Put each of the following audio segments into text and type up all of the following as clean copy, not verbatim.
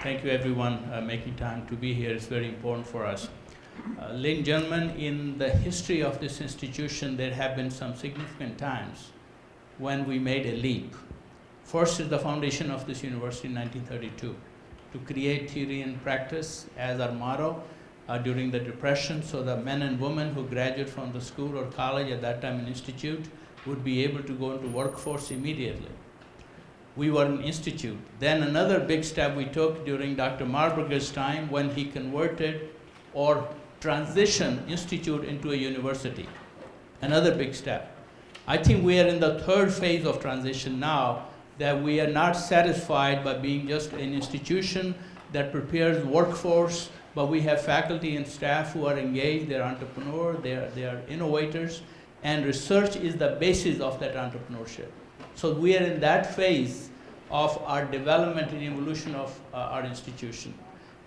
Thank you, everyone, making time to be here. It's very important for us. Ladies and gentlemen, in the history of this institution, there have been some significant times when we made a leap. First is the foundation of this university in 1932, to create theory and practice as our motto during the Depression, so the men and women who graduate from the school or college, at that time an institute, would be able to go into workforce immediately. We were an institute. Then another big step we took during Dr. Marburger's time, when he converted or transitioned institute into a university. Another big step. I think we are in the third phase of transition now, that we are not satisfied by being just an institution that prepares workforce, but we have faculty and staff who are engaged, they're entrepreneurs, they are innovators, and research is the basis of that entrepreneurship. So we are in that phase of our development and evolution of our institution.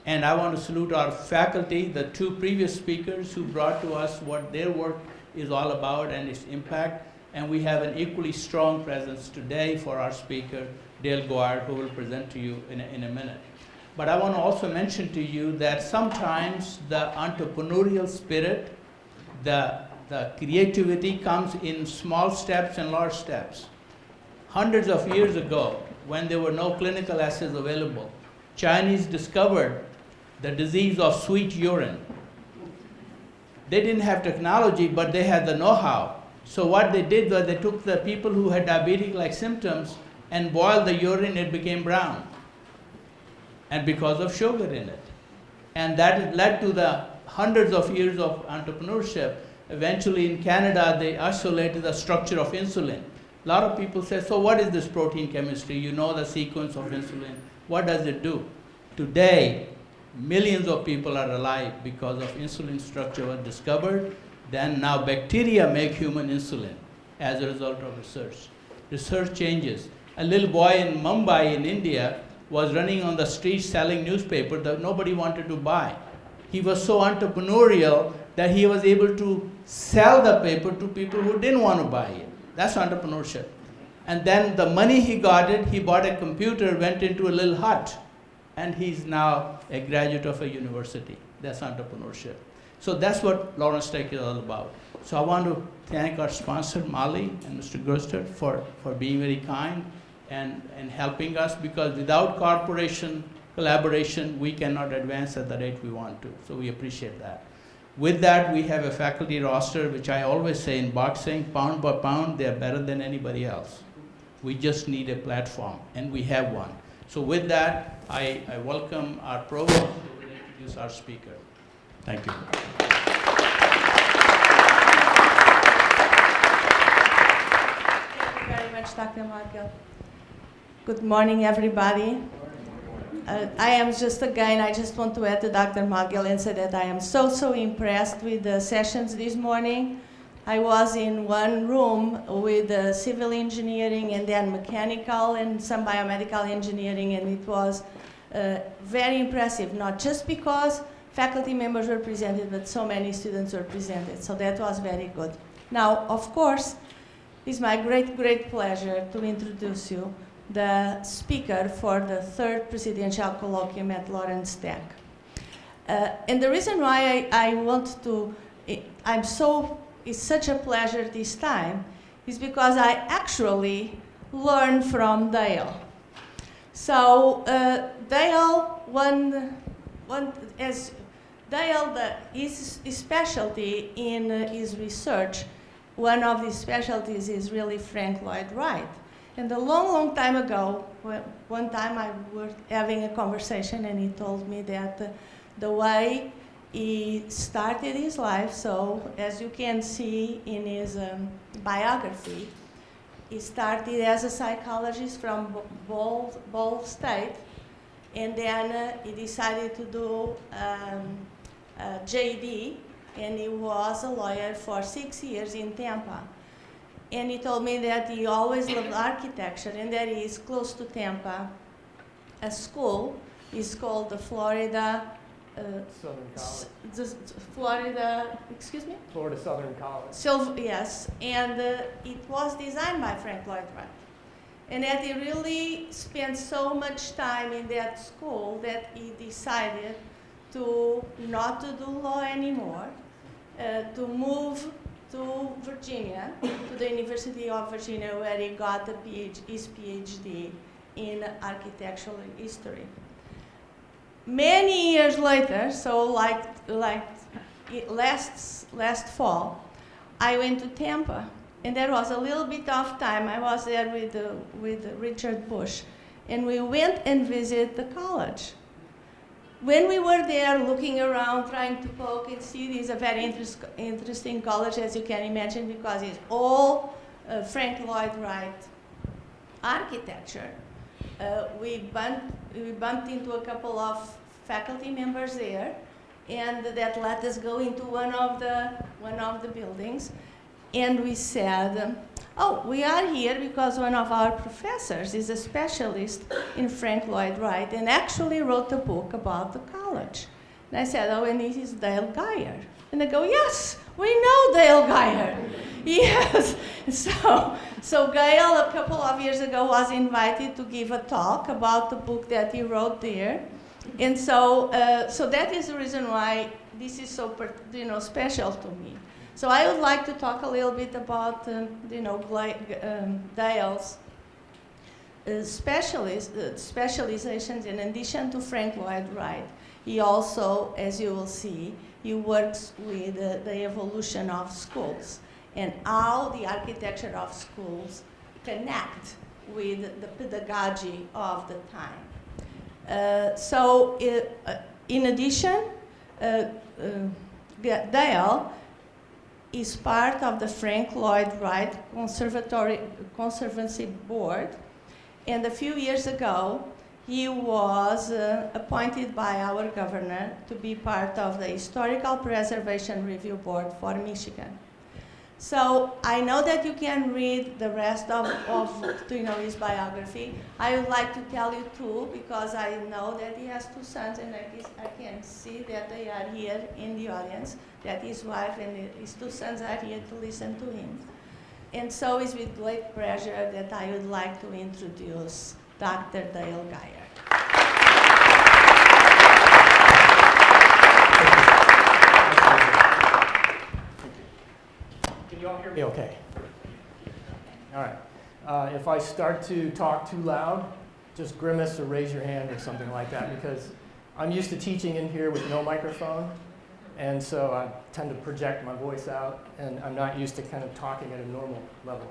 And I want to salute our faculty, the two previous speakers who brought to us what their work is all about and its impact. And we have an equally strong presence today for our speaker, Dale Gyure, who will present to you in a minute. But I want to also mention to you that sometimes the entrepreneurial spirit, the creativity comes in small steps and large steps. Hundreds of years ago, when there were no clinical assays available, Chinese discovered the disease of sweet urine. They didn't have technology, but they had the know-how. So what they did was they took the people who had diabetic-like symptoms and boiled the urine, it became brown. And because of sugar in it. And that led to the hundreds of years of entrepreneurship. Eventually in Canada, they isolated the structure of insulin. A lot of people say, so what is this protein chemistry? You know the sequence of insulin. What does it do? Today, millions of people are alive because of insulin structure was discovered. Then now bacteria make human insulin as a result of research. Research changes. A little boy in Mumbai in India was running on the street selling newspaper that nobody wanted to buy. He was so entrepreneurial that he was able to sell the paper to people who didn't want to buy it. That's entrepreneurship. And then the money he got it, he bought a computer, went into a little hut, and he's now a graduate of a university. That's entrepreneurship. So that's what Lawrence Tech is all about. So I want to thank our sponsor, Molly and Mr. Gerster, for being very kind and helping us, because without corporation collaboration, we cannot advance at the rate we want to. So we appreciate that. With that, we have a faculty roster, which I always say in boxing, pound by pound, they're better than anybody else. We just need a platform, and we have one. So with that, I welcome our provost who will introduce our speaker. Thank you. Thank you very much, Dr. Markel. Good morning, everybody. I am just, again, I just want to add to Dr. Markel and say that I am so impressed with the sessions this morning. I was in one room with civil engineering and then mechanical and some biomedical engineering, and it was very impressive, not just because faculty members were presented, but so many students were presented. So that was very good. Now, of course, it's my great pleasure to introduce you the speaker for the third presidential colloquium at Lawrence Tech. And the reason why it's such a pleasure this time is because I actually learned from Dale. So Dale, his specialty in his research, one of his specialties is really Frank Lloyd Wright. And a long time ago, one time I was having a conversation and he told me that the way he started his life, so as you can see in his biography, he started as a psychologist from Ball State, and then he decided to do JD, and he was a lawyer for 6 years in Tampa. And he told me that he always loved architecture and that he is close to Tampa. A school is called the Florida Southern College. Florida Southern College. So, yes, and it was designed by Frank Lloyd Wright. and that he really spent so much time in that school that he decided to not to do law anymore, to move to Virginia, to the University of Virginia, where he got his PhD in architectural history. Many years later, so like last fall, I went to Tampa, and there was a little bit of time. I was there with Richard Bush, and we went and visited the college. When we were there looking around, trying to poke and see, this is a very interesting college, as you can imagine, because it's all Frank Lloyd Wright architecture. We bumped into a couple of faculty members there, and that let us go into one of the buildings, and we said, oh, we are here because one of our professors is a specialist in Frank Lloyd Wright and actually wrote a book about the college. And I said, oh, and this is Dale Gyure. And they go, yes, we know Dale Gyure. Yes. So Gail, a couple of years ago, was invited to give a talk about the book that he wrote there. And so that is the reason why this is so special to me. So I would like to talk a little bit about Dale's specializations. In addition to Frank Lloyd Wright, he also, as you will see, he works with the evolution of schools and how the architecture of schools connect with the pedagogy of the time. In addition, Dale is part of the Frank Lloyd Wright Conservancy Board, and a few years ago, he was appointed by our governor to be part of the Historical Preservation Review Board for Michigan. So I know that you can read the rest of his biography. I would like to tell you too, because I know that he has two sons, and I can see that they are here in the audience, that his wife and his two sons are here to listen to him. And so it's with great pleasure that I would like to introduce Dr. Dale Gyure. Can you all hear me okay? All right. If I start to talk too loud, just grimace or raise your hand or something like that, because I'm used to teaching in here with no microphone, and so I tend to project my voice out, and I'm not used to kind of talking at a normal level.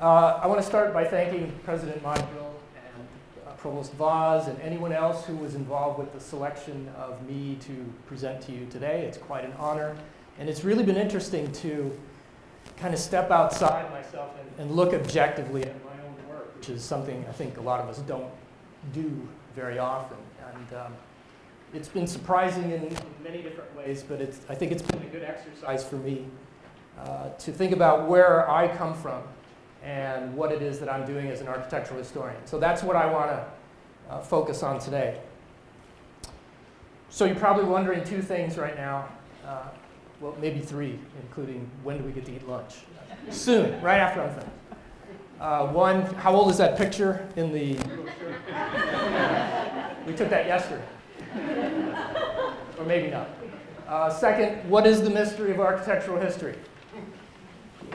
I want to start by thanking President Montville and Provost Vaz and anyone else who was involved with the selection of me to present to you today. It's quite an honor, and it's really been interesting to kind of step outside myself and look objectively at my own work, which is something I think a lot of us don't do very often. And it's been surprising in many different ways, but I think it's been a good exercise for me to think about where I come from and what it is that I'm doing as an architectural historian. So that's what I want to focus on today. So you're probably wondering two things right now. Well, maybe three, including when do we get to eat lunch? Soon, right after I'm finished. One, how old is that picture in the... We took that yesterday. Or maybe not. Second, what is the mystery of architectural history?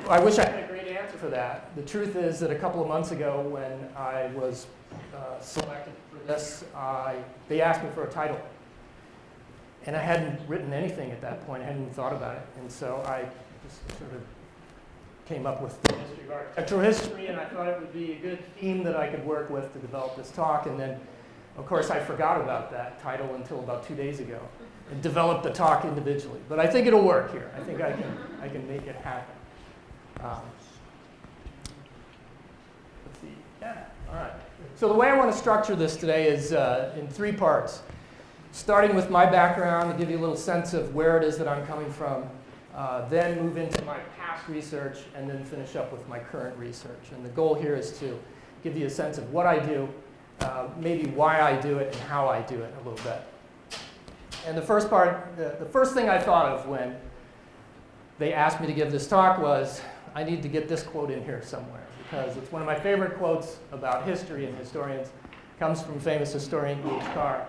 I wish I had a great answer for that. The truth is that a couple of months ago when I was selected for this, they asked me for a title. And I hadn't written anything at that point. I hadn't even thought about it. And so I just sort of came up with the history of architectural history, and I thought it would be a good theme that I could work with to develop this talk. And then, of course, I forgot about that title until about 2 days ago and developed the talk individually. But I think it'll work here. I think I can make it happen. Let's see. Yeah, all right. So the way I want to structure this today is in three parts. Starting with my background to give you a little sense of where it is that I'm coming from, then move into my past research, and then finish up with my current research. And the goal here is to give you a sense of what I do, maybe why I do it, and how I do it a little bit. And the first part, the first thing I thought of when they asked me to give this talk was, I need to get this quote in here somewhere because it's one of my favorite quotes about history and historians. It comes from famous historian H. Carr.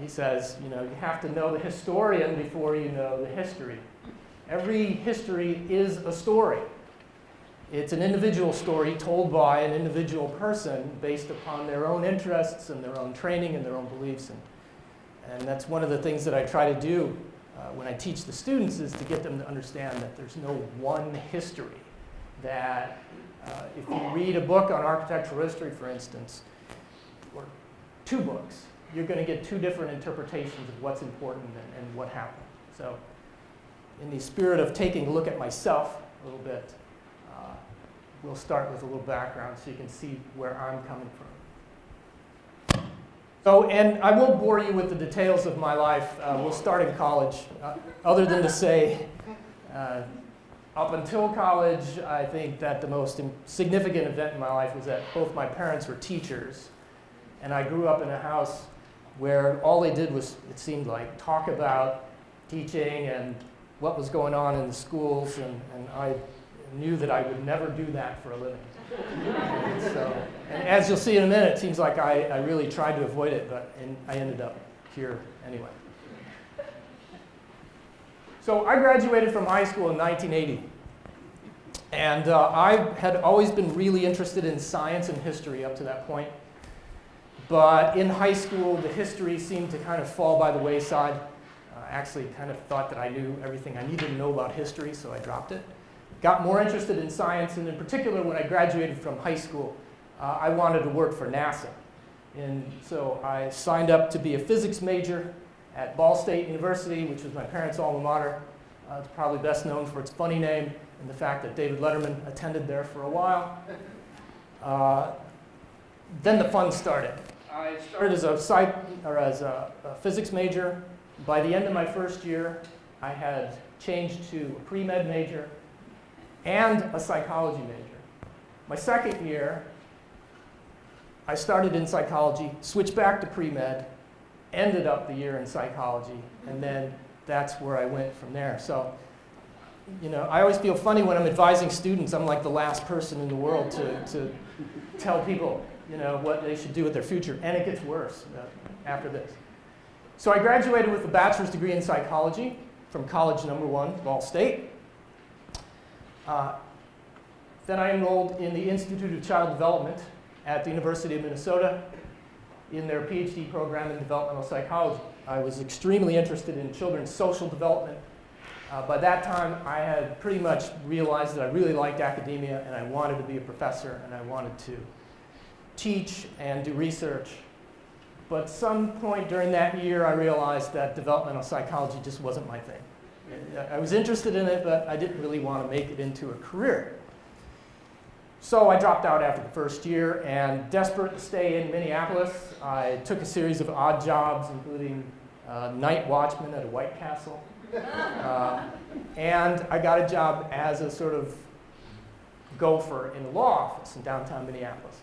He says, you have to know the historian before you know the history. Every history is a story. It's an individual story told by an individual person based upon their own interests and their own training and their own beliefs. And that's one of the things that I try to do when I teach the students is to get them to understand that there's no one history. That if you read a book on architectural history, for instance, or two books, you're going to get two different interpretations of what's important and what happened. So in the spirit of taking a look at myself a little bit, we'll start with a little background so you can see where I'm coming from. So, and I won't bore you with the details of my life. We'll start in college, other than to say, up until college, I think that the most significant event in my life was that both my parents were teachers, and I grew up in a house where all they did was, it seemed like, talk about teaching and what was going on in the schools, and I knew that I would never do that for a living. And as you'll see in a minute, it seems like I really tried to avoid it, and I ended up here anyway. So I graduated from high school in 1980. And I had always been really interested in science and history up to that point. But in high school, the history seemed to kind of fall by the wayside. Actually, kind of thought that I knew everything I needed to know about history, so I dropped it. Got more interested in science, and in particular, when I graduated from high school, I wanted to work for NASA. And so I signed up to be a physics major at Ball State University, which was my parents' alma mater. It's probably best known for its funny name and the fact that David Letterman attended there for a while. Then the fun started. I started as a physics major. By the end of my first year, I had changed to a pre-med major and a psychology major. My second year, I started in psychology, switched back to pre-med, ended up the year in psychology, and then that's where I went from there. So, I always feel funny when I'm advising students. I'm like the last person in the world to tell people, what they should do with their future, and it gets worse after this. So I graduated with a bachelor's degree in psychology from college number 1, Ball State. Then I enrolled in the Institute of Child Development at the University of Minnesota in their PhD program in developmental psychology. I was extremely interested in children's social development. By that time, I had pretty much realized that I really liked academia, and I wanted to be a professor, and I wanted to teach and do research. But some point during that year, I realized that developmental psychology just wasn't my thing. I was interested in it, but I didn't really want to make it into a career. So I dropped out after the first year, and desperate to stay in Minneapolis, I took a series of odd jobs, including night watchman at a White Castle. And I got a job as a sort of gopher in a law office in downtown Minneapolis.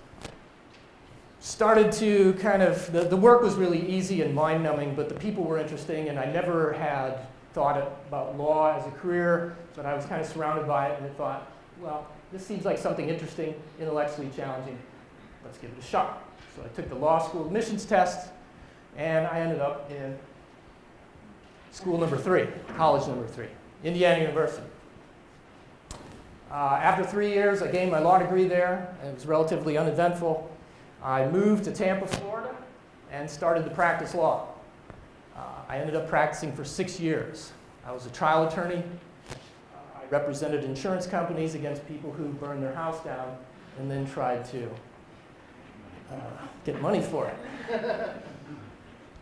Started to kind of, the work was really easy and mind-numbing, but the people were interesting, and I never had thought about law as a career, but I was kind of surrounded by it, and I thought, well, this seems like something interesting, intellectually challenging. Let's give it a shot. So I took the law school admissions test, and I ended up in school number 3, college number 3, Indiana University. After 3 years, I gained my law degree there. It was relatively uneventful. I moved to Tampa, Florida, and started to practice law. I ended up practicing for 6 years. I was a trial attorney. I represented insurance companies against people who burned their house down and then tried to get money for it.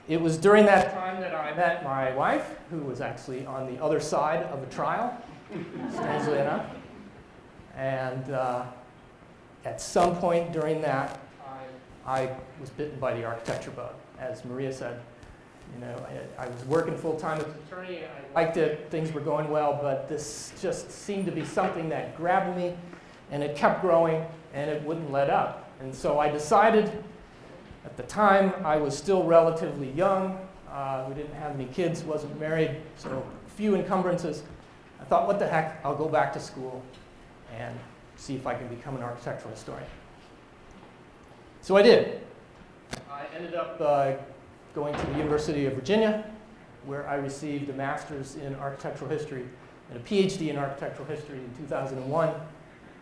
It was during that time that I met my wife, who was actually on the other side of a trial, strangely enough. And at some point during that, I was bitten by the architecture bug. As Maria said, I was working full-time as an attorney. I liked it. Things were going well, but this just seemed to be something that grabbed me, and it kept growing, and it wouldn't let up. And so I decided, at the time, I was still relatively young. We didn't have any kids, wasn't married, so few encumbrances. I thought, what the heck, I'll go back to school and see if I can become an architectural historian. So I did. I ended up going to the University of Virginia, where I received a master's in architectural history and a PhD in architectural history in 2001.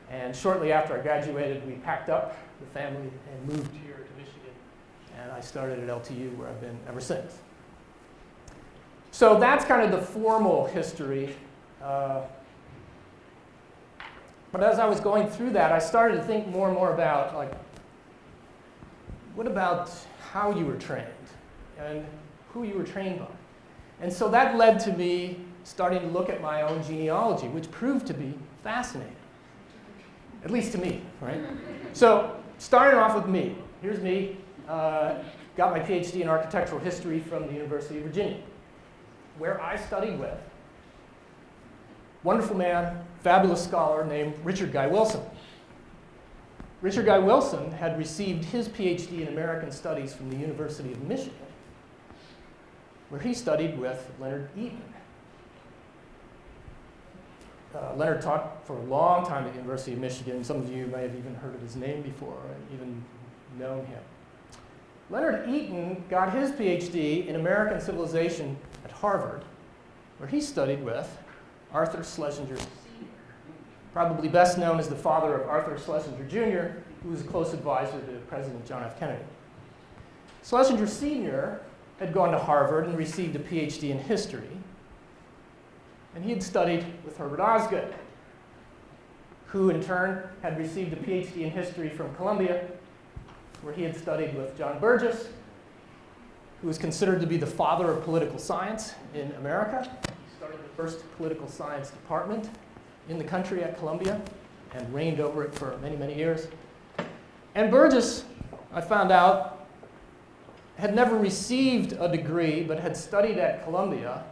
And shortly after I graduated, we packed up the family and moved here to Michigan. And I started at LTU, where I've been ever since. So that's kind of the formal history. But as I was going through that, I started to think more and more about, like, what about how you were trained and who you were trained by? And so that led to me starting to look at my own genealogy, which proved to be fascinating, at least to me, right? So starting off with me, here's me, got my PhD in architectural history from the University of Virginia, where I studied with wonderful man, fabulous scholar named Richard Guy Wilson. Richard Guy Wilson had received his PhD in American Studies from the University of Michigan, where he studied with Leonard Eaton. Leonard taught for a long time at the University of Michigan. Some of you may have even heard of his name before, or even known him. Leonard Eaton got his PhD in American Civilization at Harvard, where he studied with Arthur Schlesinger Sr., probably best known as the father of Arthur Schlesinger Jr., who was a close advisor to President John F. Kennedy. Schlesinger Sr. had gone to Harvard and received a PhD in history, and he had studied with Herbert Osgood, who in turn had received a PhD in history from Columbia, where he had studied with John Burgess, who was considered to be the father of political science in America. He started the first political science department in the country at Columbia and reigned over it for many, many years. And Burgess, I found out, had never received a degree, but had studied at Columbia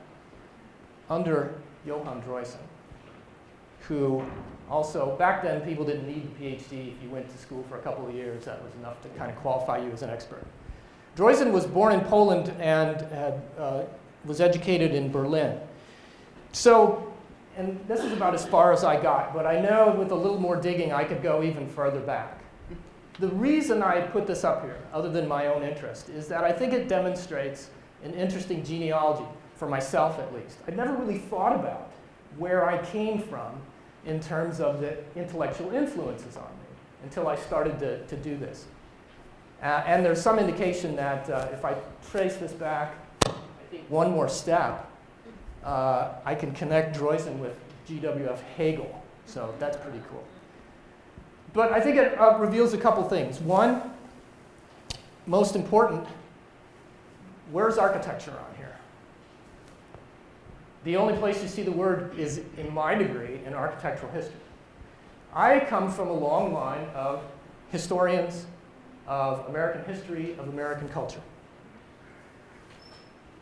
under Johann Droysen, who also, back then, people didn't need a PhD. If you went to school for a couple of years, that was enough to kind of qualify you as an expert. Droysen was born in Poland and was educated in Berlin. So, and this is about as far as I got, but I know with a little more digging, I could go even further back. The reason I put this up here, other than my own interest, is that I think it demonstrates an interesting genealogy, for myself at least. I'd never really thought about where I came from in terms of the intellectual influences on me until I started to do this. And there's some indication that if I trace this back, I think one more step, I can connect Droysen with G.W.F. Hegel. So that's pretty cool. But I think it reveals a couple things. One, most important, where's architecture on here? The only place you see the word is in my degree in architectural history. I come from a long line of historians of American history, of American culture.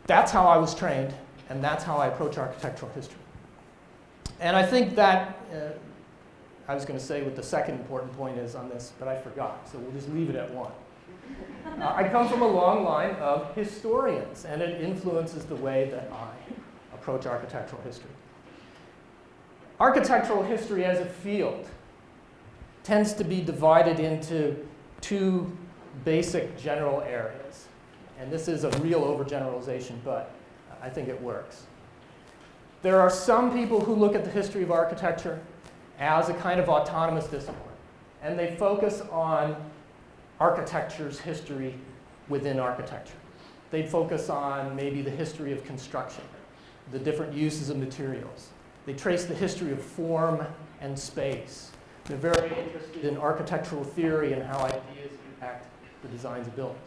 That's how I was trained, and that's how I approach architectural history. And I think that, I was going to say what the second important point is on this, but I forgot, so we'll just leave it at one. I come from a long line of historians, and it influences the way that I approach architectural history. Architectural history as a field tends to be divided into two basic general areas. And this is a real overgeneralization, but I think it works. There are some people who look at the history of architecture as a kind of autonomous discipline, and they focus on architecture's history within architecture. They focus on maybe the history of construction, the different uses of materials. They trace the history of form and space. They're very interested in architectural theory and how ideas impact the designs of buildings.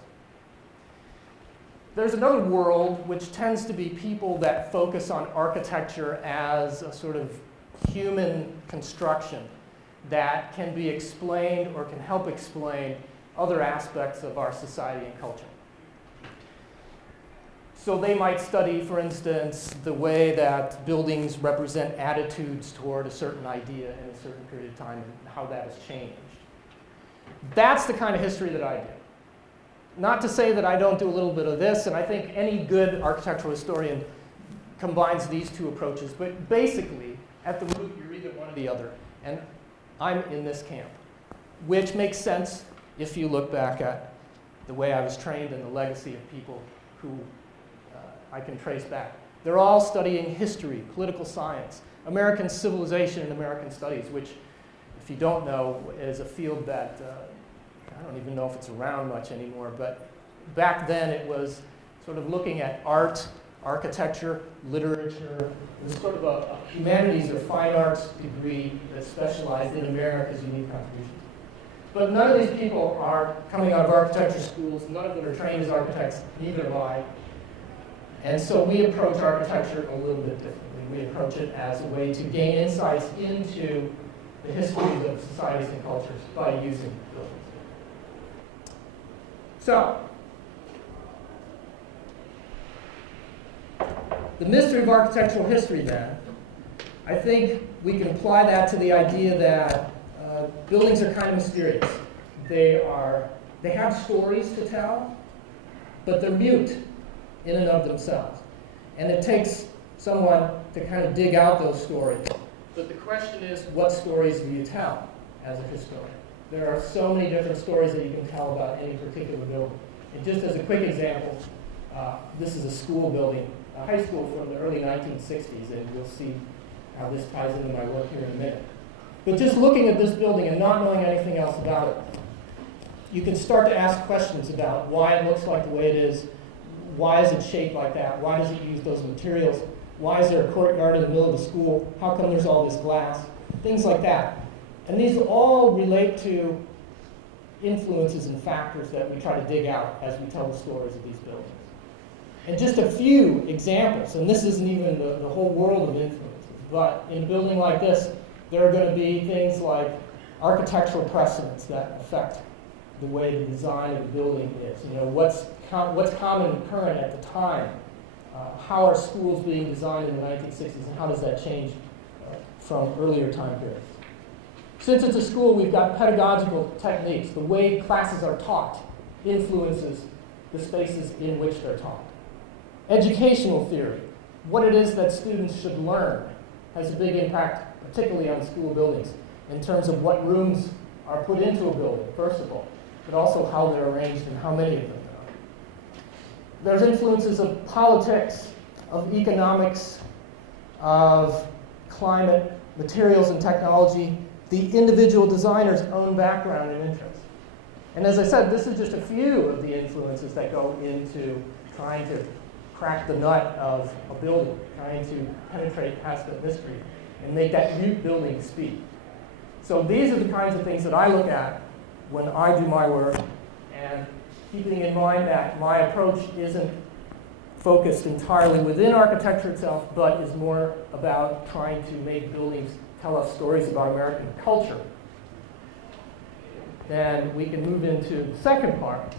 There's another world which tends to be people that focus on architecture as a sort of human construction that can be explained or can help explain other aspects of our society and culture. So they might study, for instance, the way that buildings represent attitudes toward a certain idea in a certain period of time and how that has changed. That's the kind of history that I do. Not to say that I don't do a little bit of this, and I think any good architectural historian combines these two approaches, but basically, at the root, you're either one or the other. And I'm in this camp, which makes sense if you look back at the way I was trained and the legacy of people who I can trace back. They're all studying history, political science, American civilization and American studies, which, if you don't know, is a field that I don't even know if it's around much anymore, but back then it was sort of looking at art, architecture, literature. It was sort of a humanities or fine arts degree that specialized in America's unique contributions. But none of these people are coming out of architecture schools. None of them are trained as architects, neither am I. And so we approach architecture a little bit differently. We approach it as a way to gain insights into the histories of societies and cultures by using buildings. So, the mystery of architectural history, then, I think we can apply that to the idea that buildings are kind of mysterious. They have stories to tell, but they're mute in and of themselves. And it takes someone to kind of dig out those stories. But the question is, what stories do you tell as a historian? There are so many different stories that you can tell about any particular building. And just as a quick example, this is a school building, a high school from the early 1960s, and you'll see how this ties into my work here in a minute. But just looking at this building and not knowing anything else about it, you can start to ask questions about why it looks like the way it is, why is it shaped like that, why does it use those materials, why is there a courtyard in the middle of the school, how come there's all this glass, things like that. And these all relate to influences and factors that we try to dig out as we tell the stories of these buildings. And just a few examples, and this isn't even the whole world of influences, but in a building like this, there are going to be things like architectural precedents that affect the way the design of the building is. You know, what's common and current at the time? How are schools being designed in the 1960s, and how does that change from earlier time periods? Since it's a school, we've got pedagogical techniques. The way classes are taught influences the spaces in which they're taught. Educational theory, what it is that students should learn, has a big impact, particularly on school buildings, in terms of what rooms are put into a building, first of all, but also how they're arranged and how many of them there are. There's influences of politics, of economics, of climate, materials and technology, the individual designer's own background and interests. And as I said, this is just a few of the influences that go into trying to crack the nut of a building, trying to penetrate past the mystery and make that mute building speak. So these are the kinds of things that I look at when I do my work, and keeping in mind that my approach isn't focused entirely within architecture itself, but is more about trying to make buildings tell us stories about American culture. Then we can move into the second part.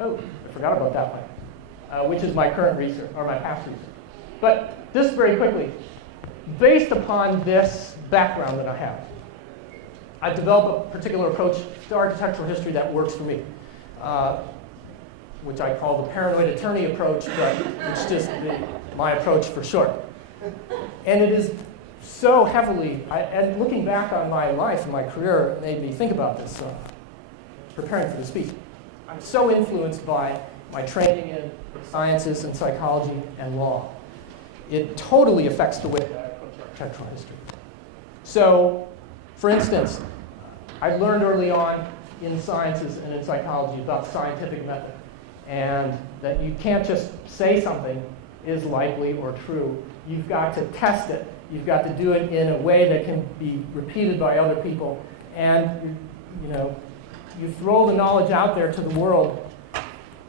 Oh, I forgot about that one, which is my current research, or my past research. But just very quickly, based upon this background that I have, I've developed a particular approach to architectural history that works for me, which I call the paranoid attorney approach, but it's just my approach for short. And it is so heavily, and looking back on my life and my career, it made me think about this, preparing for the speech. I'm so influenced by my training in sciences and psychology and law. It totally affects the way that I approach architectural history. So, for instance, I learned early on in sciences and in psychology about scientific method, and that you can't just say something is likely or true. You've got to test it. You've got to do it in a way that can be repeated by other people, and you throw the knowledge out there to the world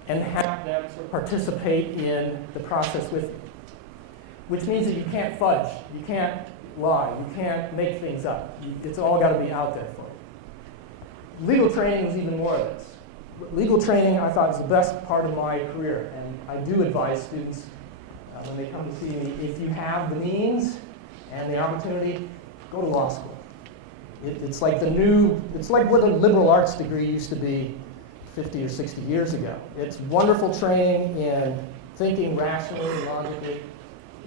and have them sort of participate in the process with you, which means that you can't fudge, you can't lie, you can't make things up. It's all got to be out there for you. Legal training is even more of this. Legal training, I thought, is the best part of my career, and I do advise students when they come to see me, if you have the means and the opportunity, go to law school. It's like what a liberal arts degree used to be 50 or 60 years ago. It's wonderful training in thinking rationally and logically.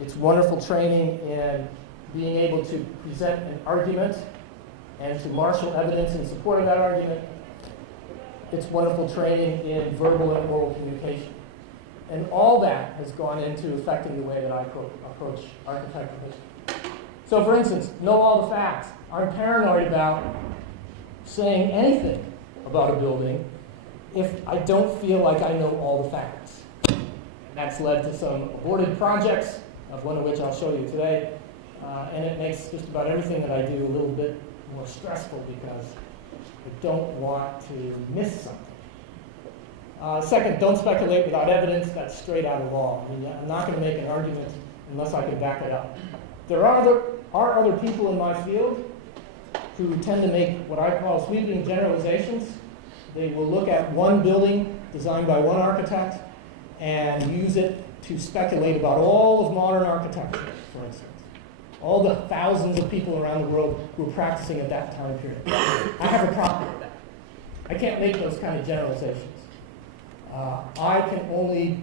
It's wonderful training in being able to present an argument and to marshal evidence in support of that argument. It's wonderful training in verbal and oral communication. And all that has gone into affecting the way that I approach architectural history. So for instance, know all the facts. I'm paranoid about saying anything about a building if I don't feel like I know all the facts. And that's led to some aborted projects, of one of which I'll show you today. And it makes just about everything that I do a little bit more stressful because I don't want to miss something. Second, don't speculate without evidence. That's straight out of law. I mean, I'm not going to make an argument unless I can back it up. There are other people in my field who tend to make what I call sweeping generalizations. They will look at one building designed by one architect and use it to speculate about all of modern architecture, for instance. All the thousands of people around the world who were practicing at that time period. I have a problem with that. I can't make those kind of generalizations. I can only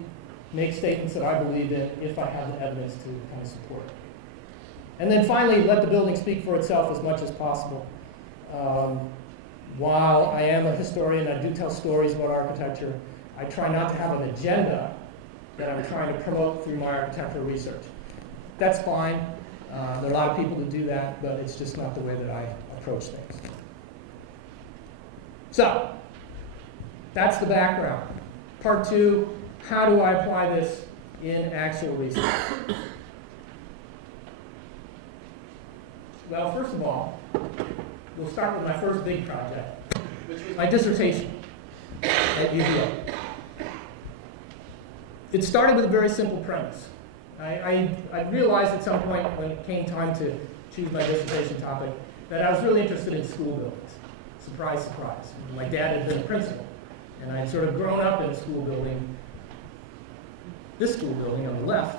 make statements that I believe in if I have the evidence to kind of support it. And then finally, let the building speak for itself as much as possible. While I am a historian, I do tell stories about architecture, I try not to have an agenda that I'm trying to promote through my architectural research. That's fine. There are a lot of people who do that, but it's just not the way that I approach things. So, that's the background. Part two, how do I apply this in actual research? Well, first of all, we'll start with my first big project, which was my dissertation at UVA. It started with a very simple premise. I realized at some point when it came time to choose my dissertation topic that I was really interested in school buildings. Surprise, surprise. My dad had been a principal, and I'd sort of grown up in a school building, this school building on the left,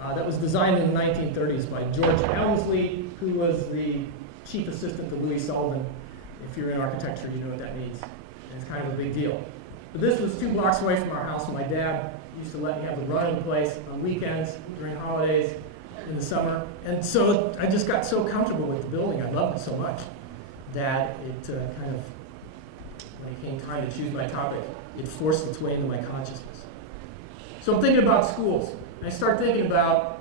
that was designed in the 1930s by George Elmsley, who was the chief assistant to Louis Sullivan. If you're in architecture, you know what that means. And it's kind of a big deal. But this was 2 blocks away from our house, and my dad used to let me have the run-in place on weekends, during holidays, in the summer. And so I just got so comfortable with the building, I loved it so much, that it kind of, when it came time to choose my topic, it forced its way into my consciousness. So I'm thinking about schools. I start thinking about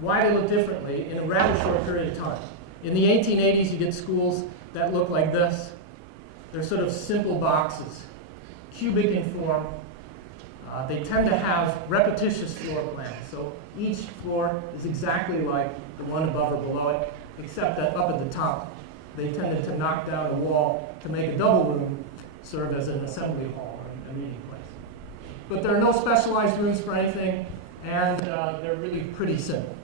why they look differently in a rather short period of time. In the 1880s, you get schools that look like this. They're sort of simple boxes, cubic in form. They tend to have repetitious floor plans. So each floor is exactly like the one above or below it, except that up at the top, they tended to knock down a wall to make a double room serve as an assembly hall or a meeting place. But there are no specialized rooms for anything, and they're really pretty simple.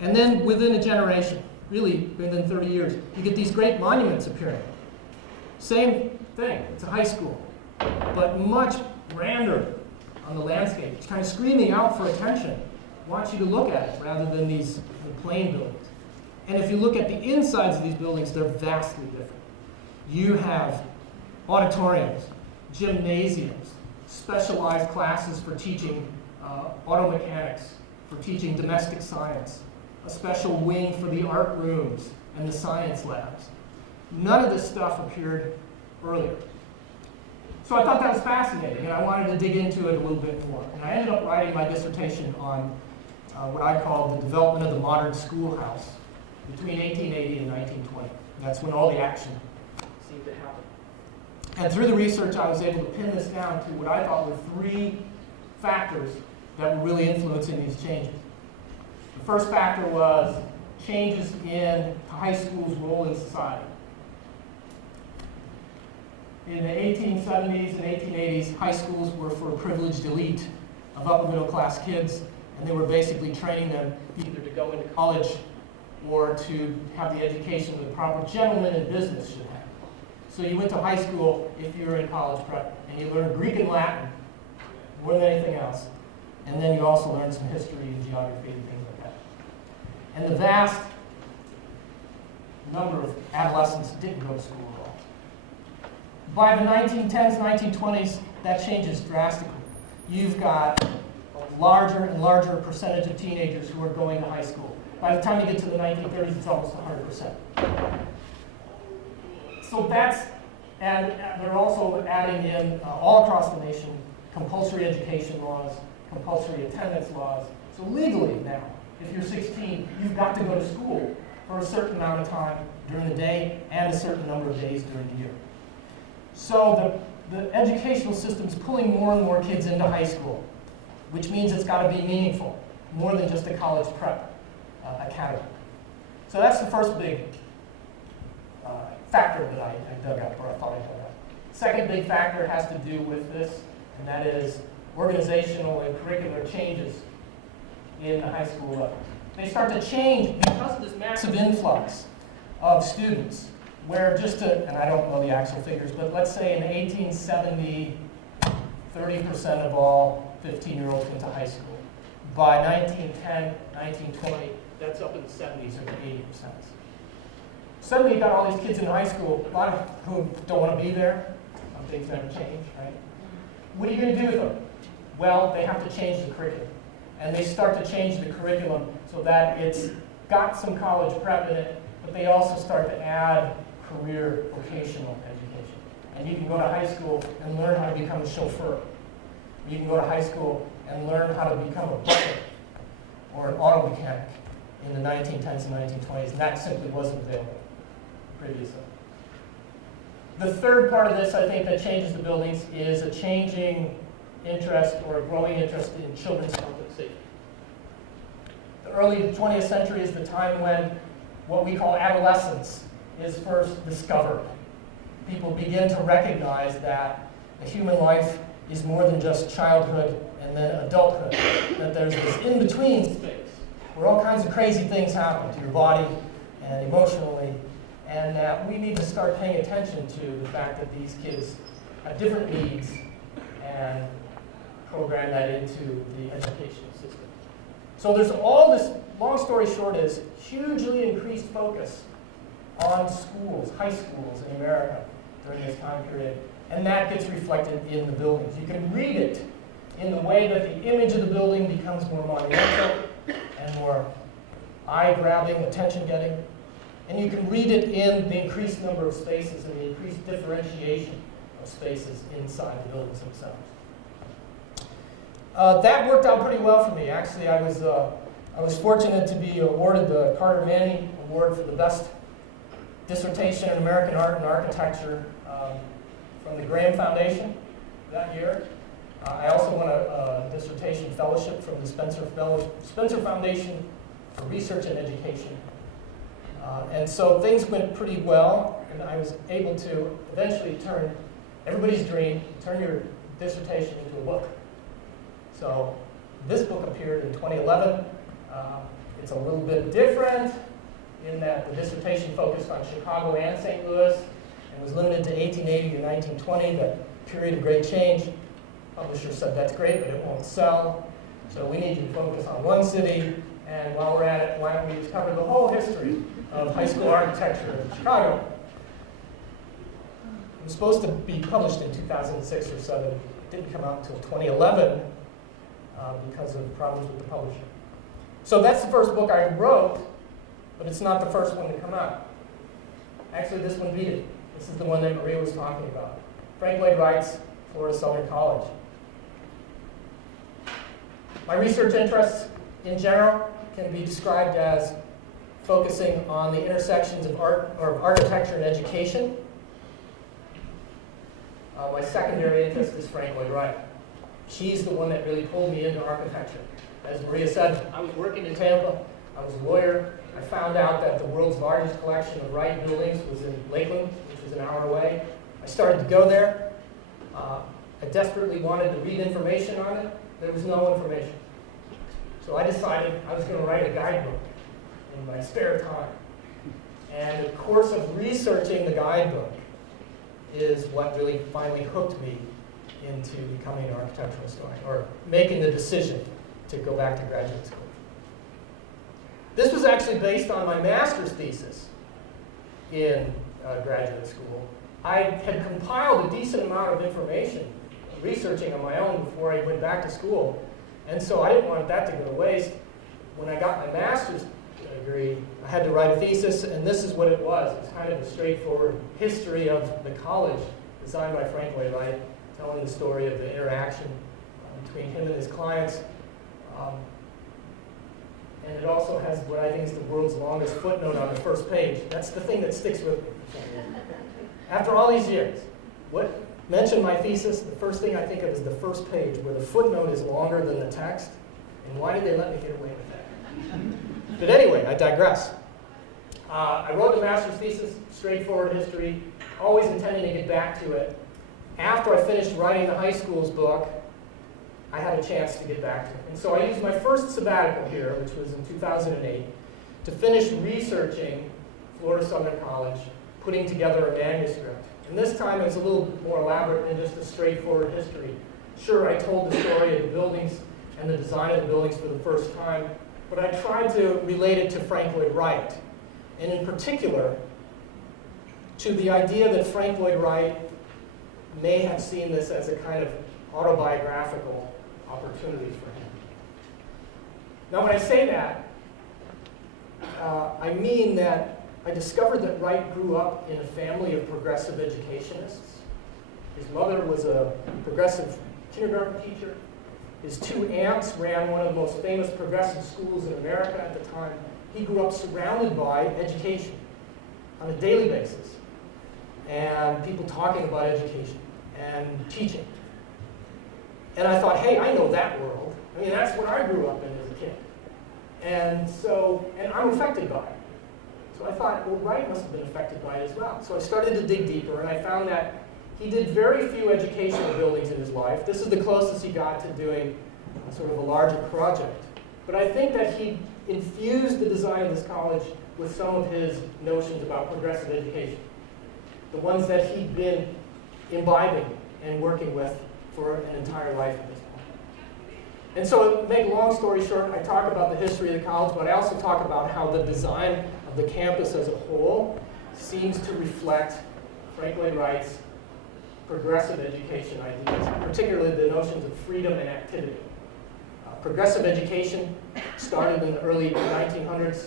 And then within a generation, really within 30 years, you get these great monuments appearing. Same thing, it's a high school, but much grander on the landscape. It's kind of screaming out for attention. Wants you to look at it rather than these plain buildings. And if you look at the insides of these buildings, they're vastly different. You have auditoriums, gymnasiums, specialized classes for teaching auto mechanics, for teaching domestic science, a special wing for the art rooms and the science labs. None of this stuff appeared earlier. So I thought that was fascinating, and I wanted to dig into it a little bit more. And I ended up writing my dissertation on what I call the development of the modern schoolhouse between 1880 and 1920. That's when all the action seemed to happen. And through the research, I was able to pin this down to what I thought were 3 factors that were really influencing these changes. The first factor was changes in high school's role in society. In the 1870s and 1880s, high schools were for a privileged elite of upper middle class kids, and they were basically training them either to go into college or to have the education that proper gentlemen in business should have. So you went to high school if you were in college prep, and you learned Greek and Latin more than anything else, and then you also learned some history and geography and things like that. And the vast number of adolescents didn't go to school at all. By the 1910s, 1920s, that changes drastically. You've got a larger and larger percentage of teenagers who are going to high school. By the time you get to the 1930s, it's almost 100%. So that's, and they're also adding in all across the nation compulsory education laws, compulsory attendance laws. So legally now, if you're 16, you've got to go to school for a certain amount of time during the day and a certain number of days during the year. So the educational system's pulling more and more kids into high school, which means it's got to be meaningful, more than just a college prep academy. So that's the first big factor that I dug up, or I thought I dug up. Second big factor has to do with this, and that is organizational and curricular changes in the high school level. They start to change because of this massive influx of students, where just to, and I don't know the actual figures, but let's say in 1870, 30% of all 15-year-olds went to high school. By 1910, 1920, that's up in the 70s or the 80%. Suddenly you got all these kids in high school, a lot of whom don't want to be there. Some things never change, right? What are you going to do with them? Well, they have to change the curriculum. And they start to change the curriculum so that it's got some college prep in it, but they also start to add career vocational education. And you can go to high school and learn how to become a chauffeur. You can go to high school and learn how to become a butler or an auto mechanic in the 1910s and 1920s, and that simply wasn't available previously. The third part of this, I think, that changes the buildings is a changing interest or a growing interest in children's health and safety. The early 20th century is the time when what we call adolescence is first discovered. People begin to recognize that the human life is more than just childhood and then adulthood, that there's this in-between space where all kinds of crazy things happen to your body and emotionally, and that we need to start paying attention to the fact that these kids have different needs and program that into the educational system. So there's all this, long story short, is hugely increased focus on schools, high schools in America during this time period, and that gets reflected in the buildings. You can read it in the way that the image of the building becomes more monumental and more eye-grabbing, attention-getting, and you can read it in the increased number of spaces and the increased differentiation of spaces inside the buildings themselves. That worked out pretty well for me. Actually, I was fortunate to be awarded the Carter Manning Award for the best dissertation in American art and architecture from the Graham Foundation that year. I also won a dissertation fellowship from the Spencer Foundation for Research and Education. And so things went pretty well, and I was able to eventually turn everybody's dream, turn your dissertation into a book. So this book appeared in 2011. It's a little bit different in that the dissertation focused on Chicago and St. Louis and was limited to 1880 to 1920, that period of great change. Publisher said, that's great, but it won't sell. So we need to focus on one city, and while we're at it, why don't we just cover the whole history of high school architecture in Chicago? It was supposed to be published in 2006 or 7. It didn't come out until 2011 because of problems with the publisher. So that's the first book I wrote, but it's not the first one to come out. Actually, this one beat it. This is the one that Maria was talking about. Frank Lloyd Wright's Florida Southern College. My research interests in general can be described as focusing on the intersections of art or architecture and education. My secondary interest is Frank Lloyd Wright. She's the one that really pulled me into architecture. As Maria said, I was working in Tampa. I was a lawyer. I found out that the world's largest collection of Wright buildings was in Lakeland, which was an hour away. I started to go there. I desperately wanted to read information on it. There was no information. So I decided I was going to write a guidebook in my spare time. And the course of researching the guidebook is what really finally hooked me into becoming an architectural historian, or making the decision to go back to graduate school. This was actually based on my master's thesis in graduate school. I had compiled a decent amount of information researching on my own before I went back to school, and so I didn't want that to go to waste. When I got my master's I had to write a thesis, and this is what it was. It's kind of a straightforward history of the college designed by Frank Lloyd Wright, telling the story of the interaction between him and his clients. And it also has what I think is the world's longest footnote on the first page. That's the thing that sticks with me. After all these years, mention my thesis, the first thing I think of is the first page, where the footnote is longer than the text. And why did they let me get away with that? But anyway, I digress. I wrote the master's thesis, straightforward history, always intending to get back to it. After I finished writing the high school's book, I had a chance to get back to it. And so I used my first sabbatical here, which was in 2008, to finish researching Florida Southern College, putting together a manuscript. And this time it's a little more elaborate than just a straightforward history. Sure, I told the story of the buildings and the design of the buildings for the first time, but I tried to relate it to Frank Lloyd Wright, and in particular, to the idea that Frank Lloyd Wright may have seen this as a kind of autobiographical opportunity for him. Now, when I say that, I mean that I discovered that Wright grew up in a family of progressive educationists. His mother was a progressive kindergarten teacher. His two aunts ran one of the most famous progressive schools in America at the time. He grew up surrounded by education on a daily basis, and people talking about education and teaching. And I thought, hey, I know that world. I mean, that's what I grew up in as a kid. And I'm affected by it. So I thought, well, Wright must have been affected by it as well. So I started to dig deeper, and I found that he did very few educational buildings in his life. This is the closest he got to doing sort of a larger project. But I think that he infused the design of this college with some of his notions about progressive education, the ones that he'd been imbibing and working with for an entire life at this point. And so, to make a long story short, I talk about the history of the college, but I also talk about how the design of the campus as a whole seems to reflect Frank Lloyd Wright's progressive education ideas, particularly the notions of freedom and activity. Progressive education, started in the early 1900s,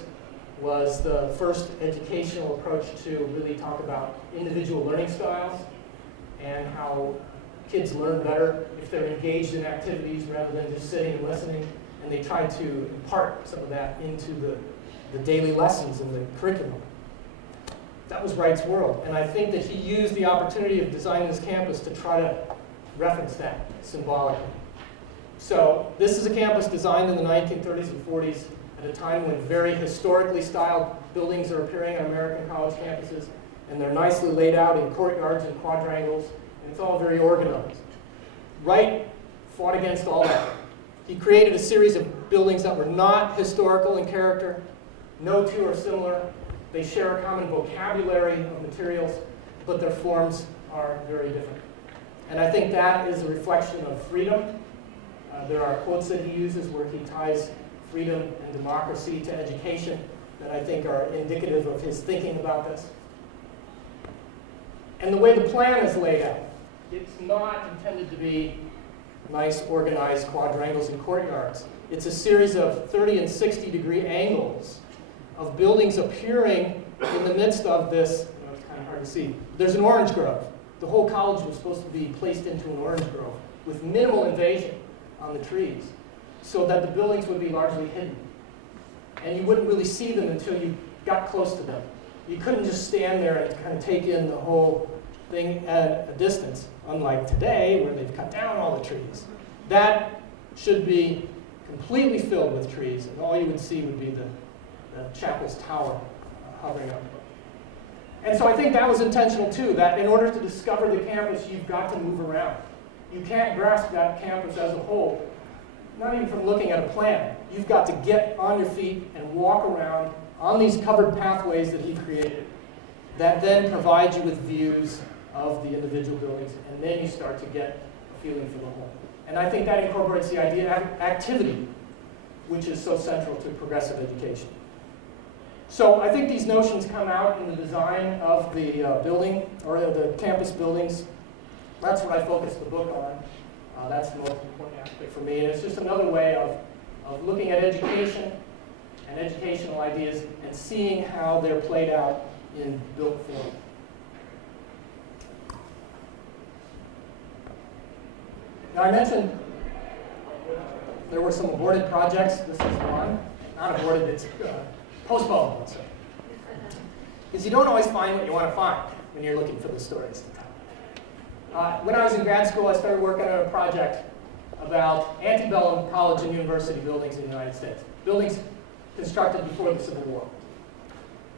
was the first educational approach to really talk about individual learning styles and how kids learn better if they're engaged in activities rather than just sitting and listening. And they tried to impart some of that into the daily lessons and the curriculum. That was Wright's world. And I think that he used the opportunity of designing this campus to try to reference that symbolically. So this is a campus designed in the 1930s and 40s at a time when very historically styled buildings are appearing on American college campuses, and they're nicely laid out in courtyards and quadrangles, and it's all very organized. Wright fought against all that. He created a series of buildings that were not historical in character. No two are similar. They share a common vocabulary of materials, but their forms are very different. And I think that is a reflection of freedom. There are quotes that he uses where he ties freedom and democracy to education that I think are indicative of his thinking about this. And the way the plan is laid out, it's not intended to be nice, organized quadrangles and courtyards. It's a series of 30 and 60-degree angles of buildings appearing in the midst of this. It's kind of hard to see. There's an orange grove. The whole college was supposed to be placed into an orange grove with minimal invasion on the trees, so that the buildings would be largely hidden. And you wouldn't really see them until you got close to them. You couldn't just stand there and kind of take in the whole thing at a distance, unlike today where they've cut down all the trees. That should be completely filled with trees, and all you would see would be the chapel's tower hovering up. And so I think that was intentional too, that in order to discover the campus, you've got to move around. You can't grasp that campus as a whole, not even from looking at a plan. You've got to get on your feet and walk around on these covered pathways that he created that then provide you with views of the individual buildings, and then you start to get a feeling for the whole. And I think that incorporates the idea of activity, which is so central to progressive education. So I think these notions come out in the design of the building, or the campus buildings. That's what I focus the book on. That's the most important aspect for me. And it's just another way of looking at education and educational ideas and seeing how they're played out in built form. Now I mentioned there were some aborted projects. This is one. Not aborted, it's postponed, let's say. Because you don't always find what you want to find when you're looking for the stories to tell. When I was in grad school, I started working on a project about antebellum college and university buildings in the United States. Buildings constructed before the Civil War.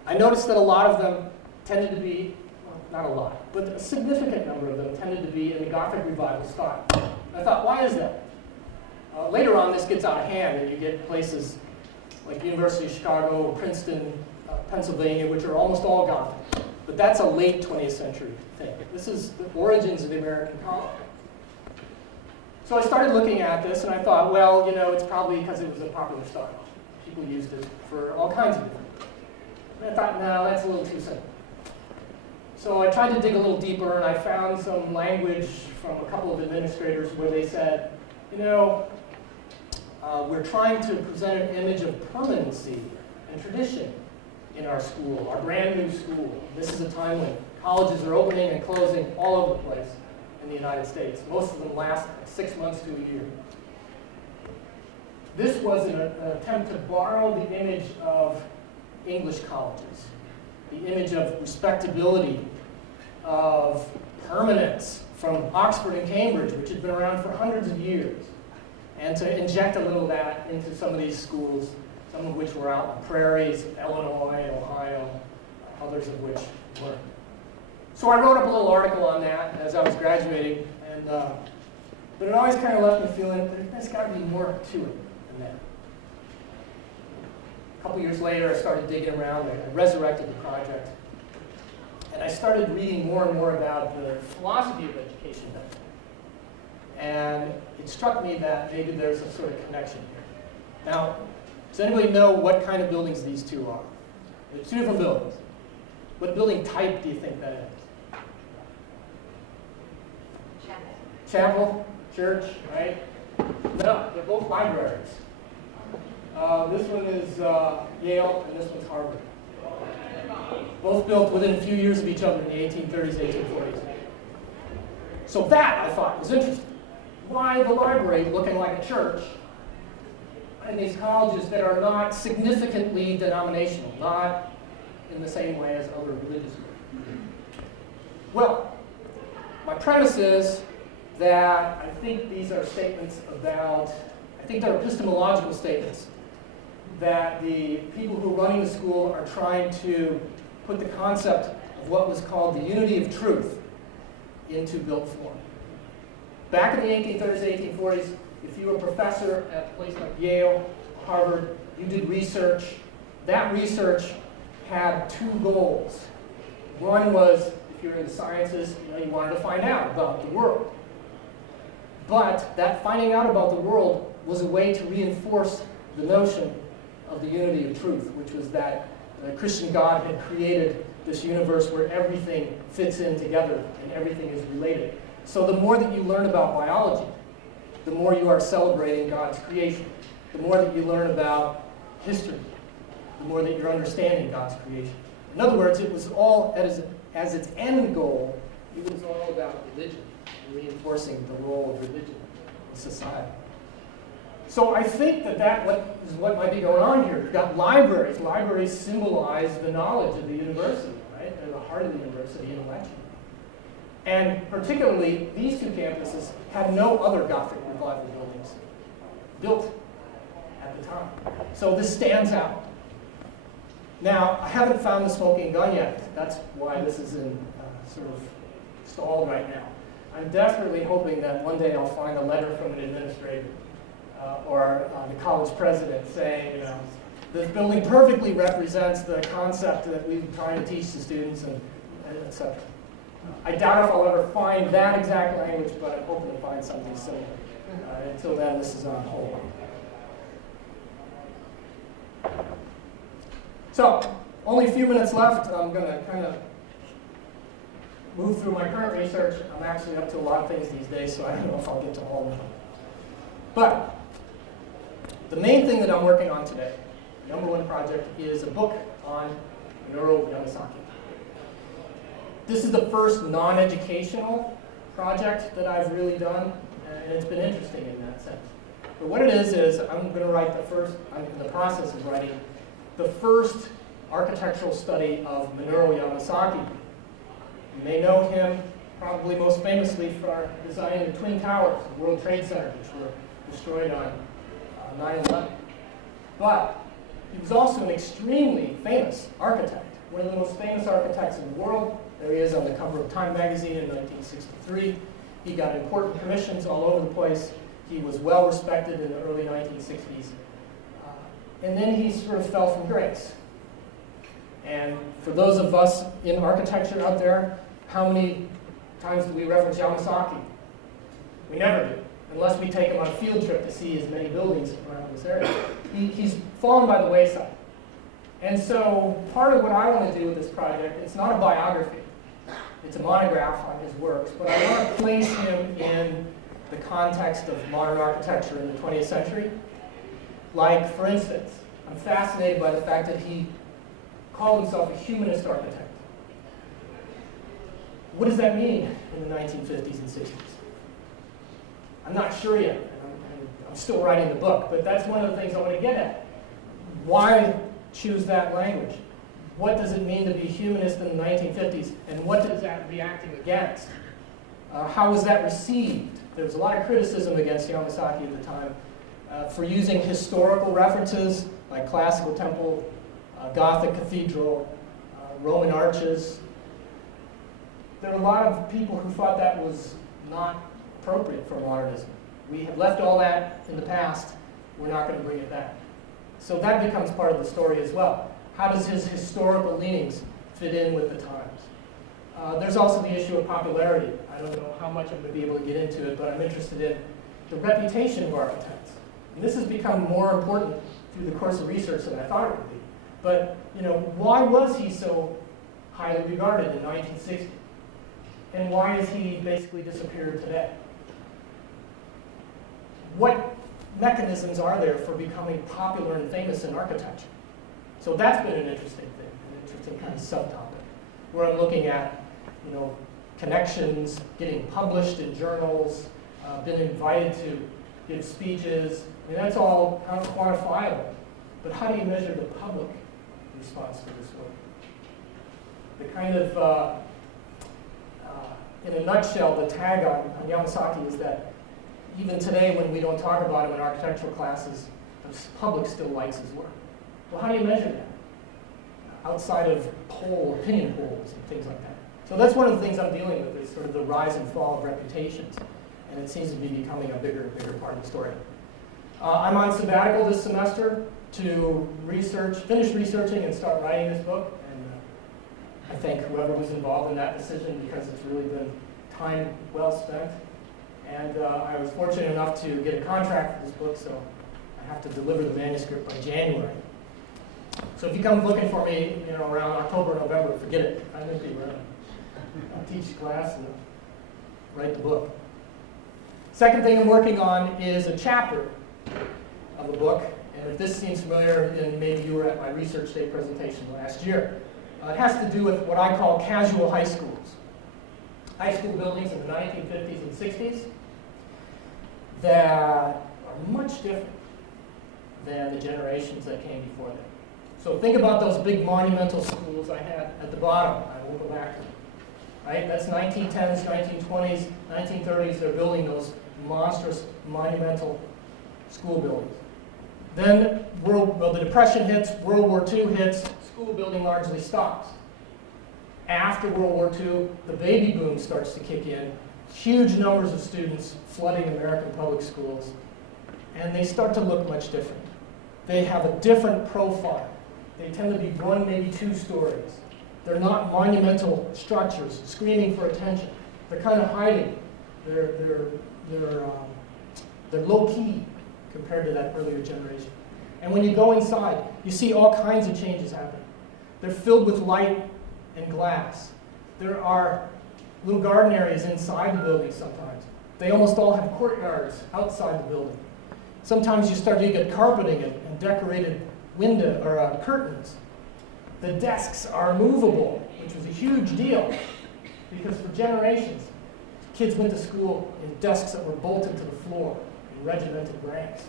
I noticed that a lot of them tended to be, well, not a lot, but a significant number of them tended to be in the Gothic Revival style. I thought, why is that? Later on, this gets out of hand, and you get places like University of Chicago or Princeton, Pennsylvania, which are almost all Gothic. But that's a late 20th century thing. This is the origins of the American colony. So I started looking at this, and I thought, well, you know, it's probably because it was a popular style. People used it for all kinds of different things. And I thought, no, that's a little too simple. So I tried to dig a little deeper, and I found some language from a couple of administrators where they said, you know, we're trying to present an image of permanency and tradition in our school, our brand new school. This is a time when colleges are opening and closing all over the place in the United States. Most of them last 6 months to a year. This was an attempt to borrow the image of English colleges, the image of respectability, of permanence from Oxford and Cambridge, which had been around for hundreds of years, and to inject a little of that into some of these schools, some of which were out in the prairies, Illinois, Ohio, others of which weren't. So I wrote up a little article on that as I was graduating, and but it always kind of left me feeling there's got to be more to it than that. A couple years later, I started digging around. I resurrected the project, and I started reading more and more about the philosophy of education. And it struck me that maybe there's a sort of connection here. Now, does anybody know what kind of buildings these two are? They're two different buildings. What building type do you think that is? Chapel. Chapel, church, right? No, they're both libraries. This one is Yale, and this one's Harvard. Both built within a few years of each other in the 1830s, 1840s. So that, I thought, was interesting. Why the library looking like a church in these colleges that are not significantly denominational, not in the same way as other religious groups? Well, my premise is that I think these are statements about, I think they're epistemological statements, that the people who are running the school are trying to put the concept of what was called the unity of truth into built form. Back in the 1830s, 1840s, if you were a professor at a place like Yale, Harvard, you did research. That research had two goals. One was, if you're in the sciences, you wanted to find out about the world. But that finding out about the world was a way to reinforce the notion of the unity of truth, which was that the Christian God had created this universe where everything fits in together and everything is related. So the more that you learn about biology, the more you are celebrating God's creation. The more that you learn about history, the more that you're understanding God's creation. In other words, it was all, as its end goal, it was all about religion, and reinforcing the role of religion in society. So I think that is what might be going on here. You've got libraries. Libraries symbolize the knowledge of the university, right? They're the heart of the university intellectually. And particularly, these two campuses had no other Gothic Revival buildings built at the time. So this stands out. Now, I haven't found the smoking gun yet. That's why this is in sort of stalled right now. I'm desperately hoping that one day I'll find a letter from an administrator or the college president saying, you know, this building perfectly represents the concept that we've been trying to teach the students, and et cetera. I doubt if I'll ever find that exact language, but I'm hoping to find something similar. Until then, this is on hold. So, only a few minutes left. I'm going to kind of move through my current research. I'm actually up to a lot of things these days, so I don't know if I'll get to all of them. But the main thing that I'm working on today number one project, is a book on Minoru Yamasaki. This is the first non-educational project that I've really done, and it's been interesting in that sense. But what it is I'm going to write I'm in the process of writing the first architectural study of Minoru Yamasaki. You may know him probably most famously for designing the Twin Towers of the World Trade Center, which were destroyed on 9/11. But he was also an extremely famous architect, one of the most famous architects in the world. There he is on the cover of Time magazine in 1963. He got important commissions all over the place. He was well respected in the early 1960s. And then he sort of fell from grace. And for those of us in architecture out there, how many times do we reference Yamasaki? We never do, unless we take him on a field trip to see his many buildings around this area. He's fallen by the wayside. And so part of what I want to do with this project, it's not a biography. It's a monograph on his works, but I want to place him in the context of modern architecture in the 20th century. Like, for instance, I'm fascinated by the fact that he called himself a humanist architect. What does that mean in the 1950s and 60s? I'm not sure yet, and I'm still writing the book, but that's one of the things I want to get at. Why choose that language? What does it mean to be humanist in the 1950s, and what is that reacting against? How was that received? There was a lot of criticism against Yamasaki at the time for using historical references like classical temple, Gothic cathedral, Roman arches. There were a lot of people who thought that was not appropriate for modernism. We have left all that in the past. We're not going to bring it back. So that becomes part of the story as well. How does his historical leanings fit in with the times? There's also the issue of popularity. I don't know how much I'm going to be able to get into it, but I'm interested in the reputation of architects. And this has become more important through the course of research than I thought it would be. But, why was he so highly regarded in 1960? And why has he basically disappeared today? What mechanisms are there for becoming popular and famous in architecture? So that's been an interesting thing, an interesting kind of subtopic, where I'm looking at, connections, getting published in journals, been invited to give speeches. I mean, that's all kind of quantifiable. But how do you measure the public response to this work? The kind of, in a nutshell, the tag on Yamasaki is that even today, when we don't talk about him in architectural classes, the public still likes his work. Well, how do you measure that? Outside of opinion polls and things like that. So that's one of the things I'm dealing with, is sort of the rise and fall of reputations. And it seems to be becoming a bigger and bigger part of the story. I'm on sabbatical this semester to finish researching and start writing this book. And I thank whoever was involved in that decision, because it's really been time well spent. And I was fortunate enough to get a contract for this book, so I have to deliver the manuscript by January. So if you come looking for me, around October, November, forget it. I'm going to be around. I'll teach class and write the book. Second thing I'm working on is a chapter of a book. And if this seems familiar, then maybe you were at my research day presentation last year. It has to do with what I call casual high schools. High school buildings in the 1950s and 60s that are much different than the generations that came before them. So think about those big monumental schools I had at the bottom. I will go back to them. Right? That's 1910s, 1920s, 1930s. They're building those monstrous, monumental school buildings. Then the Depression hits, World War II hits, school building largely stops. After World War II, the baby boom starts to kick in. Huge numbers of students flooding American public schools. And they start to look much different. They have a different profile. They tend to be one, maybe two stories. They're not monumental structures screaming for attention. They're kind of hiding. They're low-key compared to that earlier generation. And when you go inside, you see all kinds of changes happen. They're filled with light and glass. There are little garden areas inside the building sometimes. They almost all have courtyards outside the building. Sometimes you start to get carpeting and decorated window or curtains. The desks are movable, which was a huge deal because for generations, kids went to school in desks that were bolted to the floor in regimented ranks.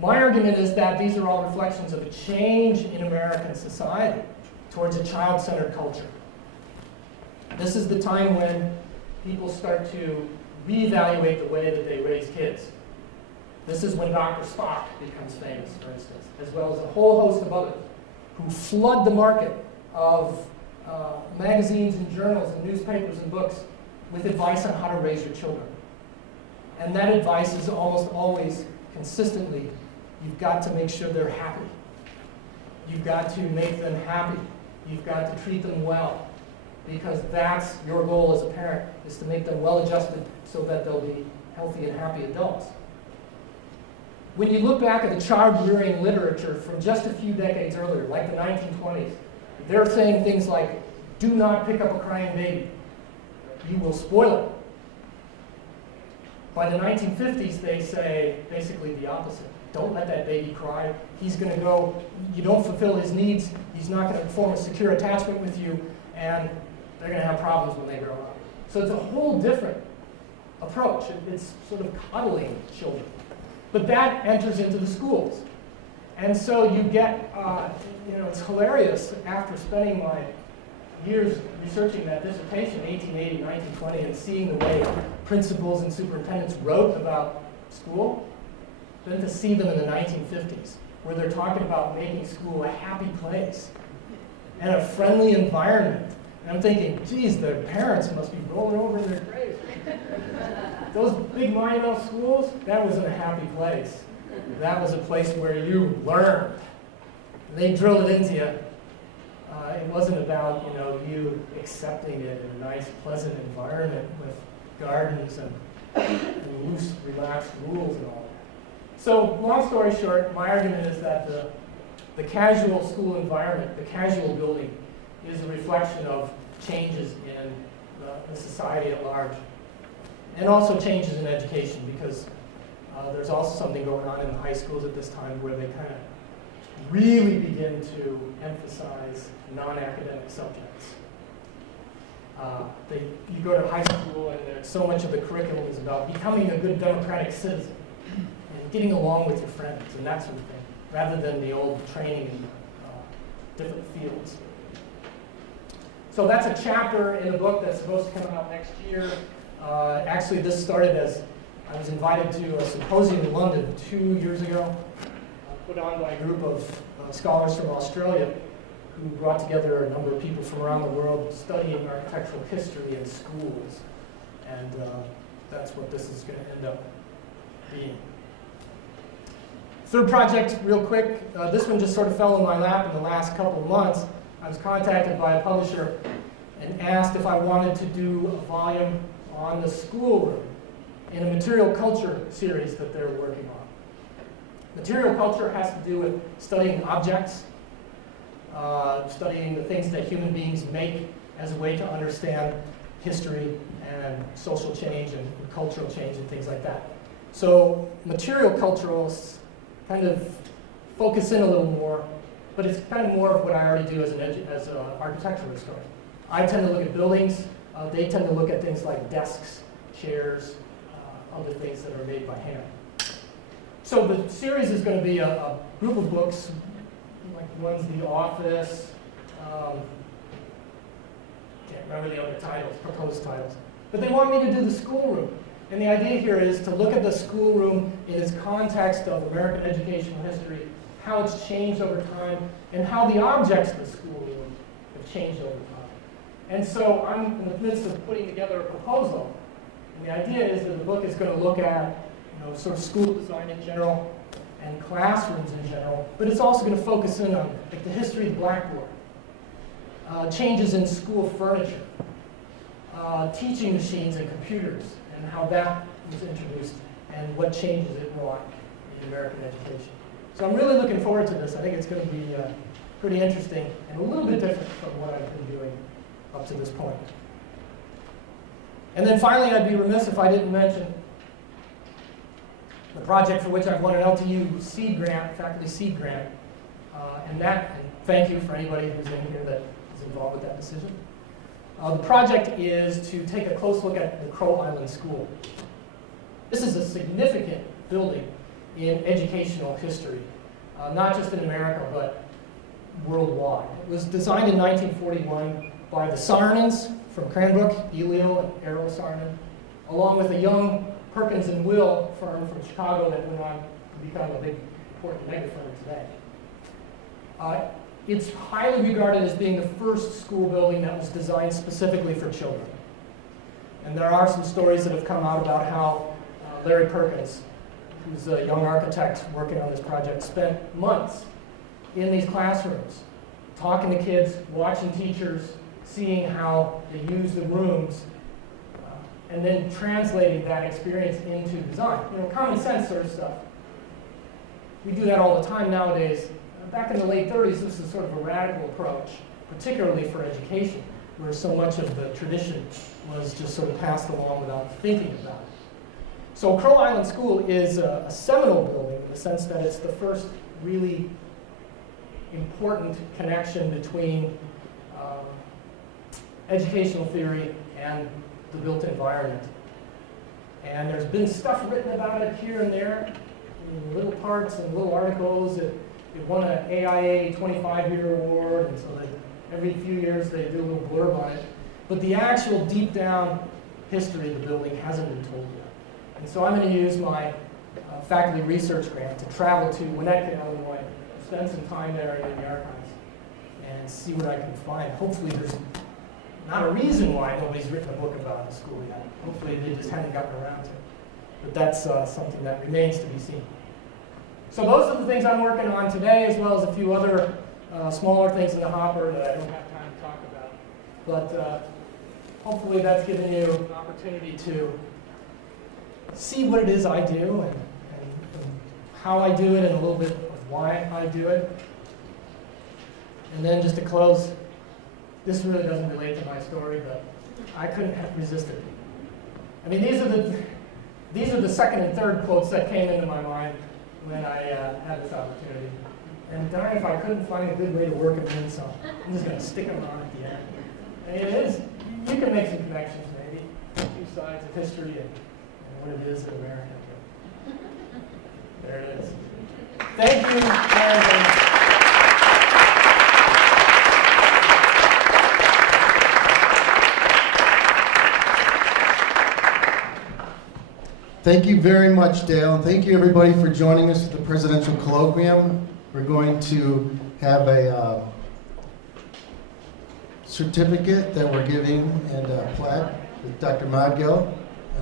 My argument is that these are all reflections of a change in American society towards a child-centered culture. This is the time when people start to reevaluate the way that they raise kids. This is when Dr. Spock becomes famous, for instance, as well as a whole host of others who flood the market of magazines and journals and newspapers and books with advice on how to raise your children. And that advice is almost always consistently, you've got to make sure they're happy. You've got to make them happy. You've got to treat them well. Because that's your goal as a parent, is to make them well-adjusted so that they'll be healthy and happy adults. When you look back at the child-rearing literature from just a few decades earlier, like the 1920s, they're saying things like, do not pick up a crying baby. You will spoil it. By the 1950s, they say basically the opposite. Don't let that baby cry. He's going to go, you don't fulfill his needs, he's not going to form a secure attachment with you, and they're going to have problems when they grow up. So it's a whole different approach. It's sort of coddling children. But that enters into the schools. And so you get, it's hilarious after spending my years researching that dissertation, 1880, 1920, and seeing the way principals and superintendents wrote about school, then to see them in the 1950s, where they're talking about making school a happy place and a friendly environment. And I'm thinking, geez, their parents must be rolling over in their graves. Those big monumental schools, that wasn't a happy place. That was a place where you learned. They drilled it into you. It wasn't about you accepting it in a nice, pleasant environment with gardens and loose, relaxed rules and all that. So, long story short, my argument is that the casual school environment, the casual building, is a reflection of changes in the society at large. And also changes in education, because there's also something going on in the high schools at this time where they kind of really begin to emphasize non-academic subjects. You go to high school and so much of the curriculum is about becoming a good democratic citizen and getting along with your friends and that sort of thing, rather than the old training in different fields. So that's a chapter in the book that's supposed to come out next year. Actually, this started as I was invited to a symposium in London 2 years ago, put on by a group of scholars from Australia who brought together a number of people from around the world studying architectural history in schools. And that's what this is going to end up being. Third project, real quick. This one just sort of fell in my lap in the last couple of months. I was contacted by a publisher and asked if I wanted to do a volume on the schoolroom in a material culture series that they're working on. Material culture has to do with studying objects, studying the things that human beings make as a way to understand history and social change and cultural change and things like that. So material culturalists kind of focus in a little more, but it's kind of more of what I already do as an architectural historian. I tend to look at buildings. They tend to look at things like desks, chairs, other things that are made by hand. So the series is going to be a group of books, like one's The Office, can't remember the other titles, proposed titles. But they want me to do the schoolroom. And the idea here is to look at the schoolroom in its context of American educational history, how it's changed over time, and how the objects of the schoolroom have changed over time. And so I'm in the midst of putting together a proposal. And the idea is that the book is going to look at sort of school design in general and classrooms in general, but it's also going to focus in on like the history of the blackboard, changes in school furniture, teaching machines and computers, and how that was introduced and what changes it brought in American education. So I'm really looking forward to this. I think it's going to be pretty interesting and a little bit different from what I've been doing up to this point. And then finally, I'd be remiss if I didn't mention the project for which I've won an LTU seed grant, faculty seed grant, and thank you for anybody who's in here that is involved with that decision. The project is to take a close look at the Crow Island School. This is a significant building in educational history, not just in America, but worldwide. It was designed in 1941 by the Sarnans from Cranbrook, Elio and Errol Sarnan, along with a young Perkins and Will firm from Chicago that went on to become a big, important mega firm today. It's highly regarded as being the first school building that was designed specifically for children. And there are some stories that have come out about how Larry Perkins, who's a young architect working on this project, spent months in these classrooms, talking to kids, watching teachers, seeing how they use the rooms, and then translating that experience into design. You know, common sense sort of stuff. We do that all the time nowadays. Back in the late 30s, this was sort of a radical approach, particularly for education, where so much of the tradition was just sort of passed along without thinking about it. So Crow Island School is a seminal building in the sense that it's the first really important connection between educational theory and the built environment. And there's been stuff written about it here and there, in little parts and little articles. It won an AIA 25-year award, and so that every few years they do a little blurb on it. But the actual deep down history of the building hasn't been told yet. And so I'm going to use my faculty research grant to travel to Winnetka, Illinois, spend some time there in the archives, and see what I can find. Hopefully there's not a reason why nobody's written a book about the school yet. Hopefully they just haven't gotten around to it. But that's something that remains to be seen. So those are the things I'm working on today, as well as a few other smaller things in the hopper that I don't have time to talk about. But hopefully that's given you an opportunity to see what it is I do and how I do it and a little bit of why I do it. And then just to close, this really doesn't relate to my story, but I couldn't have resisted. I mean, these are the second and third quotes that came into my mind when I had this opportunity. And darn if I couldn't find a good way to work them in, so I'm just going to stick them on at the end. And it is, you can make some connections maybe, two sides of history and what it is in America. There it is. Thank you, and Thank you very much, Dale, and thank you everybody for joining us at the Presidential Colloquium. We're going to have a certificate that we're giving and a plaque with Dr. Modgill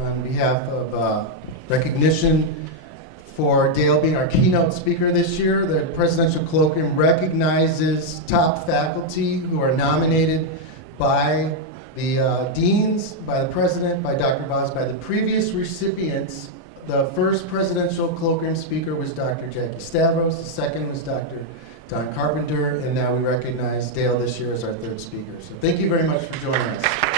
on behalf of recognition for Dale being our keynote speaker this year. The Presidential Colloquium recognizes top faculty who are nominated by the deans, by the president, by Dr. Voss, by the previous recipients. The first presidential colloquium speaker was Dr. Jackie Stavros, the second was Dr. Don Carpenter, and now we recognize Dale this year as our third speaker. So thank you very much for joining us.